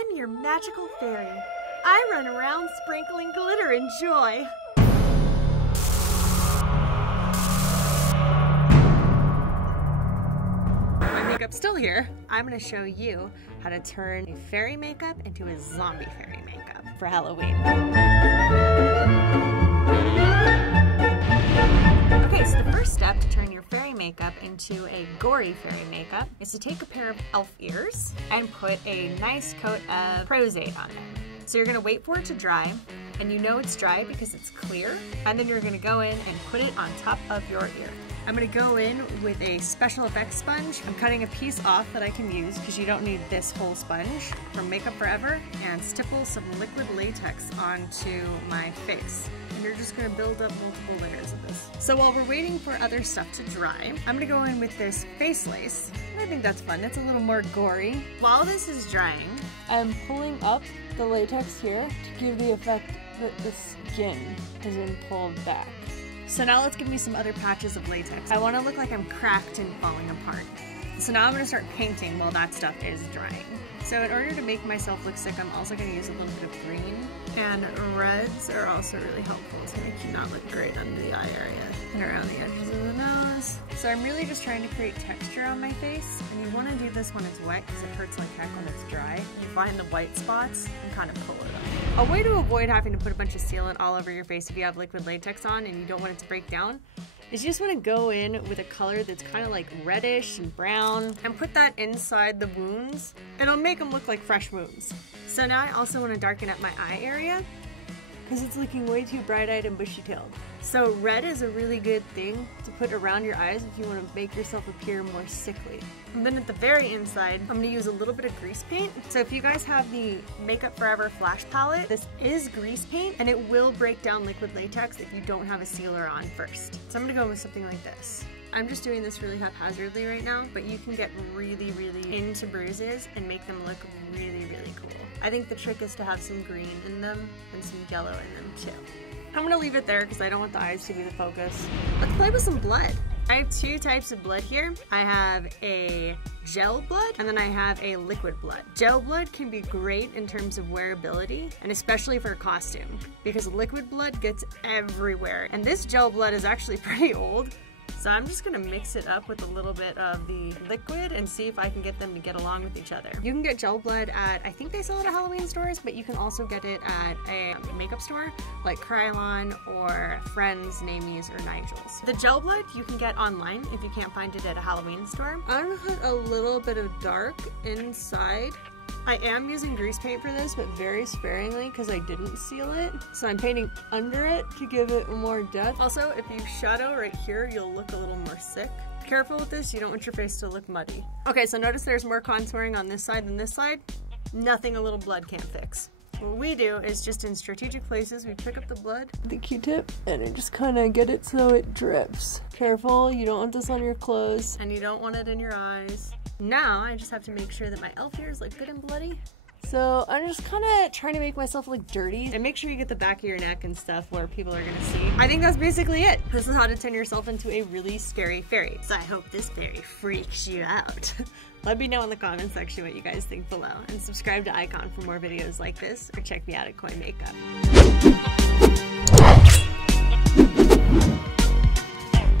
I'm your magical fairy. I run around sprinkling glitter and joy. My makeup's still here. I'm gonna show you how to turn a fairy makeup into a zombie fairy makeup for Halloween. Okay, so the first step to turn your fairy makeup into a gory fairy makeup is to take a pair of elf ears and put a nice coat of Prozade on it. So you're gonna wait for it to dry, and you know it's dry because it's clear, and then you're gonna go in and put it on top of your ear. I'm gonna go in with a special effects sponge. I'm cutting a piece off that I can use because you don't need this whole sponge from Makeup Forever, and stipple some liquid latex onto my face. And you're just gonna build up multiple layers of this. So while we're waiting for other stuff to dry, I'm gonna go in with this face lace. I think that's fun. That's a little more gory. While this is drying, I'm pulling up the latex here to give the effect that the skin has been pulled back. So now let's give me some other patches of latex. I want to look like I'm cracked and falling apart. So now I'm going to start painting while that stuff is drying. So in order to make myself look sick, I'm also going to use a little bit of green. And reds are also really helpful to make you not look great under the eye area and around the edges of the nose. So I'm really just trying to create texture on my face. And you want to do this when it's wet because it hurts like heck when it's dry. You find the white spots and kind of pull it up. A way to avoid having to put a bunch of sealant all over your face if you have liquid latex on and you don't want it to break down is you just want to go in with a color that's kind of like reddish and brown and put that inside the wounds. It'll make them look like fresh wounds. So now I also want to darken up my eye area because it's looking way too bright-eyed and bushy-tailed. So red is a really good thing to put around your eyes if you want to make yourself appear more sickly. And then at the very inside, I'm going to use a little bit of grease paint. So if you guys have the Makeup Forever Flash Palette, this is grease paint and it will break down liquid latex if you don't have a sealer on first. So I'm going to go with something like this. I'm just doing this really haphazardly right now, but you can get really, really into bruises and make them look really, really cool. I think the trick is to have some green in them and some yellow in them too. I'm gonna leave it there because I don't want the eyes to be the focus. Let's play with some blood. I have two types of blood here. I have a gel blood and then I have a liquid blood. Gel blood can be great in terms of wearability and especially for a costume because liquid blood gets everywhere. And this gel blood is actually pretty old. So I'm just gonna mix it up with a little bit of the liquid and see if I can get them to get along with each other. You can get gel blood at, I think they sell it at Halloween stores, but you can also get it at a makeup store like Krylon or Friends, Namies, or Nigel's. The gel blood you can get online if you can't find it at a Halloween store. I'm gonna put a little bit of dark inside. I am using grease paint for this, but very sparingly because I didn't seal it. So I'm painting under it to give it more depth. Also, if you shadow right here, you'll look a little more sick. Careful with this, you don't want your face to look muddy. Okay, so notice there's more contouring on this side than this side. Nothing a little blood can't fix. What we do is just in strategic places, we pick up the blood, the Q-tip, and it just kind of get it so it drips. Careful, you don't want this on your clothes. And you don't want it in your eyes. Now, I just have to make sure that my elf ears look good and bloody. So I'm just kind of trying to make myself look dirty. And make sure you get the back of your neck and stuff where people are gonna see. I think that's basically it. This is how to turn yourself into a really scary fairy. So I hope this fairy freaks you out. Let me know in the comment section what you guys think below. And subscribe to Icon for more videos like this, or check me out at CoyMakeup.